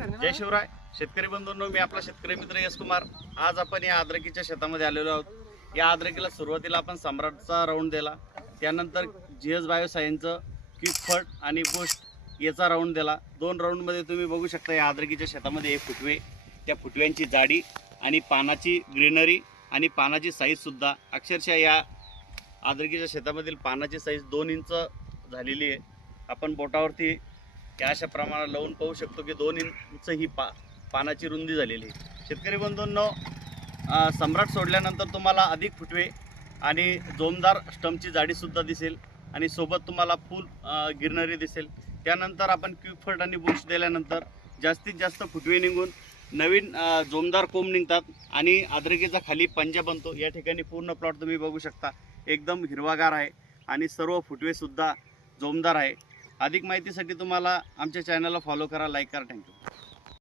जय शिवराय शेतकरी बंधूंनो, मी आपला शेतकरी मित्र यश कुमार। आज आपण या अद्रकीच्या शेतामध्ये आलेलो आहोत। या अद्रकीला सुरुवातीला आपण सम्राटचा राऊंड दिला, त्यानंतर जीएस बायोसायन्सचं क्विक फट आणि बूस्ट याचा राऊंड दिला। दोन राऊंडमध्ये तुम्ही बघू शकता या अद्रकीच्या शेतामध्ये हे फुटवे, त्या फुटव्यांची जाडी आणि पानाची ग्रीनरी आणि पानाची साईजसुद्धा अक्षरशः या अद्रकीच्या शेतामधील पानाची साईज 2 इंच झालेली आहे। आपण बोटावरती या अशा प्रमाणात लावून पाहू शकतो की 2 इंच ही पानाची रुंदी झालेली आहे। शेतकरी बंधूंनो, सम्राट सोडल्यानंतर तुम्हाला अधिक फुटवे आणि जोमदार स्टमची जाडीसुद्धा दिसेल आणि सोबत तुम्हाला फुल गिरनरी दिसेल। त्यानंतर आपण क्विक फट आणि बूस्ट दिल्यानंतर जास्तीत जास्त फुटवे निघून नवीन जोमदार कोंब निघतात आणि अद्रकीचा खाली पंजा बनतो। या ठिकाणी पूर्ण प्लॉट तुम्ही बघू शकता, एकदम हिरवागार आहे आणि सर्व फुटवेसुद्धा जोमदार आहे। अधिक माहितीसाठी तुम्हाला आमच्या चॅनलला फॉलो करा, लाईक करा। थँक्यू।